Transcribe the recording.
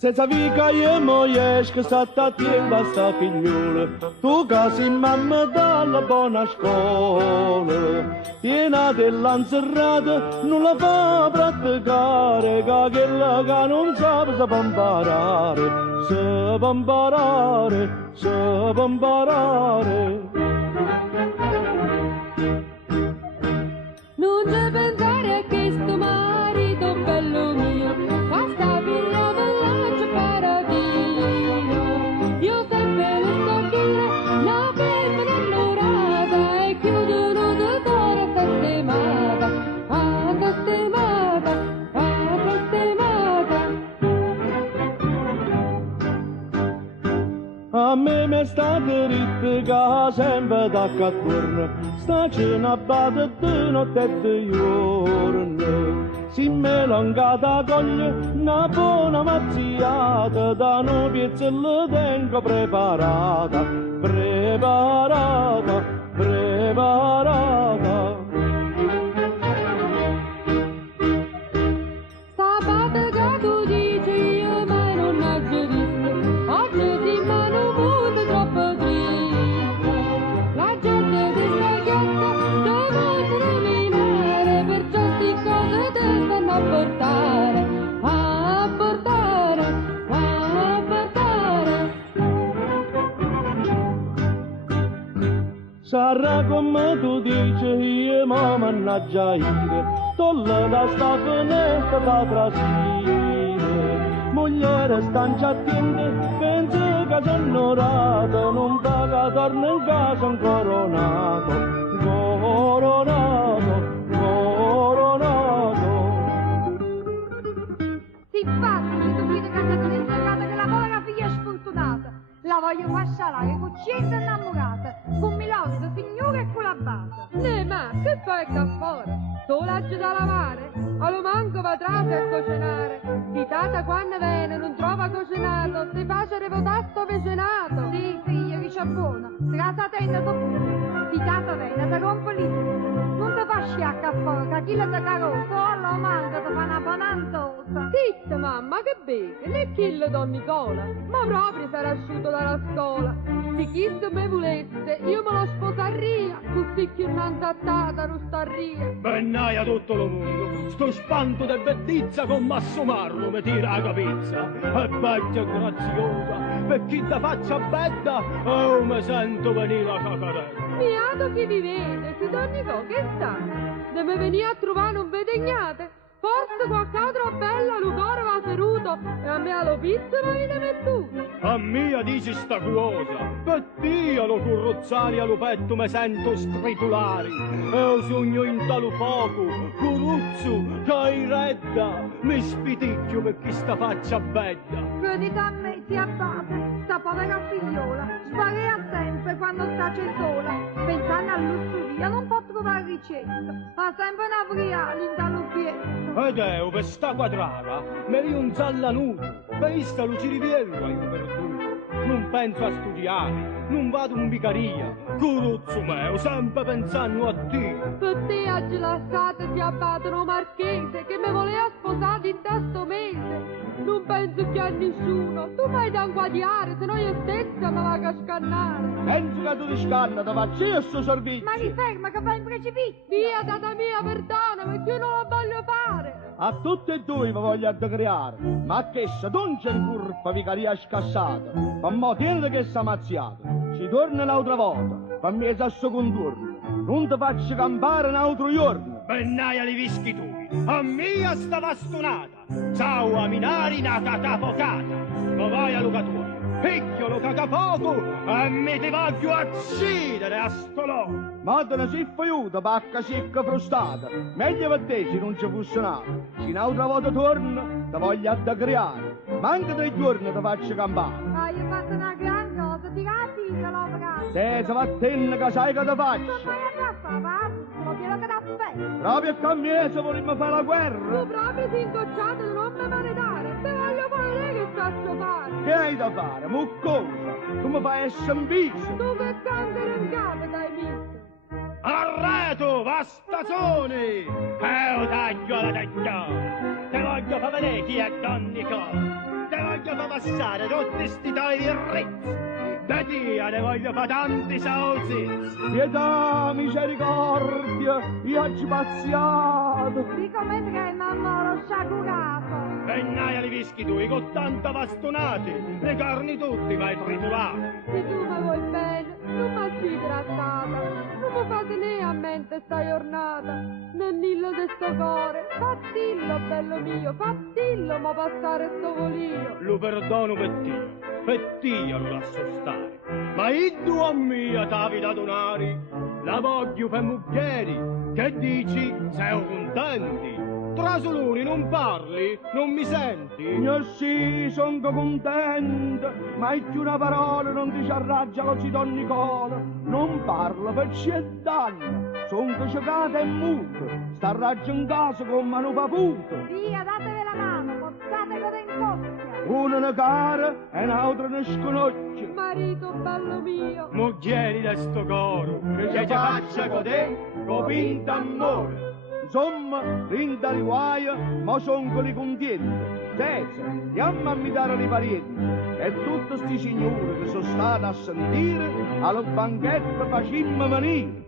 Se sapevi che io moglie che sta attenta sta figliuola, tu casi mamma dalla buona scuola, piena dell'anserrata non la fa praticare, che quella che non sa si può imparare, si può imparare, si può imparare. Non c'è pensare a questo marito bello mio, basta villa villaggio paradino. Io sempre lo sto a dire, la femmina innamorata e chiudono del cuore sistemata, sistemata, sistemata. A me mi sta dritto che sempre da catturno, sta cena batte di notte e di giorno. Si me l'angata coglie una buona mazziata, da noi piezze tengo preparata, preparata, preparata. Sapete che tu dici io mai non ho visto, oggi di mano muto troppo triste. La gente ti sta chiatta, te vuoi terminare, perciò sti cose te stanno a portare, a portare, a portare. Sarà come tu dici, io ma mannaggia io, tolle da sta finestra da trasire. Mogliere stancia attende, pensa che sono rata, non fa che torna in casa un coronato, coronato, coronato. Si infatti, tu vedi che è stata insegnata che la povera figlia è sfortunata. La voglio far salare con 100 innamorate, con Milano, signore e con la base. Ma che fai qua fuori? Tu lasci da lavare? Allo manco va trase a cucinare. Di tata quando viene non trova cucinato, si facere votare sto vicinato. Sì, figlia, dice buona, trasa tenda tu. Di tata viene, ti rompo lì. Non ti fa sciacca fuori, che chi la ti carosa, o allo manco ti fa una banantosa. Zitta mamma, che becca, né kill Don Nicola, ma proprio sarà asciutto dalla scuola. Se chi se me volesse, io me lo sposaria, così che non tattata non starria. Bennaia tutto lo mondo, sto spanto de bettizza con Masso Marro mi tira la capizza. È bella e graziosa, per chi da faccia bella, oh mi sento venire la cacarella. Miato chi vi vede, si Don Nicola, che sta? De me venire a trovare non vedegnate? Forse qualc'altra bella Lucoro va seduto e a me allo pizzo mi viene mettuto. A mia dici sta cosa, per Dio lo currozzari allo petto me sento stritolari. E ho sogno in talo poco, curuzzo, che hai redda, mi spiticchio per chi sta faccia bella. Credete a me, si abbatte, sta povera figliola, sparea sempre quando sta c'è sola. Pensando all'ussuria non può trovare ricetta, ha sempre una vriale in talo pietto. Ed eo per sta quadrata, me li un zallanuto, per sta luciriviello io perduto. Non penso a studiare, non vado in vicaria, curuzzo meo, sempre pensando a te. Per te oggi lasciate ti abbattono marchese che mi voleva sposare in testo mese. Non penso che a nessuno, tu vai da inguadiare, se no io stessa me la scannare. Penso che tu ti scanna, ti faccio io sto servizio. Ma li ferma che va in precipizio. Via, data mia, perdona, perché io non lo voglio fare. A tutte e due vi voglio creare, ma che se non c'è in curva vicaria scassata, ma mo tieni che sta mazziata, ci torna un'altra volta, fammi esatto contorno, non ti faccio campare un altro giorno. Bennaia li vischi tu, a mia sta bastonata, ciao a minari nata capocata, ma vai a Luca tua, picchiolo cacapoco, e mi ti voglio accidere a stolò. Ma te ne si aiuta, pacca secca frustata, meglio per te se non ci fosse nata, se un'altra volta torno, ti voglio creare, ma anche 3 giorni ti faccio campare. Hai fatto una gran cosa, ti capito l'operato. Se va a te che sai che ti Ma faccio, vai a fare, ma quello che t'aspetta. proprio a cammese vorremmo fare la Tu guerra. proprio sei incocciato, non me maledare, te voglio fare che faccio fare. Che hai da fare? Mo cosa? Come fai a essere in viso? Tu che tanto non capi dai visto. Arreto, vastazzoni! Taglio alla tagliola! Te voglio far vedere chi è Don Nicola! Te voglio passare tutti sti tuoi virrizzi. Da Dio ne voglio fa tanti sausizi. Pietà, misericordia, io ho spaziato. Di come trema moro sciagurato. Pennaia li vischi tui con tanta bastonati, le carni tutti vai tritolati. Se tu mi vuoi bene, non mi sei trattata, non mi fate né a mente sta giornata. Nonnillo de sto cuore, fattillo bello mio, fattillo ma passare sto volio. Lo perdono per Dio lo lascio stare. Ma i due mia t'avi da donare, la voglio per muglieri, che dici, sei contenti? Tra soloni non parli, non mi senti? Io sì, sono contento, ma è più una parola non ti ci arraggia lo zio Don Nicola. Non parlo per c'è danno, sono cacciata e muto, sta raggio in casa con mano paputo. Via, datevi la mano, forzate con in coppia. Una ne cara e un'altra ne sconocchia. Marito bello mio, Muglieri da sto coro, che ci faccia godere, copinta amore. Insomma, l'inda li guaia, ma son quelli contenti. Cesare, andiamo a mitare i parienti. E tutti sti signori che sono stati a sentire, al banchetto facimmo venire.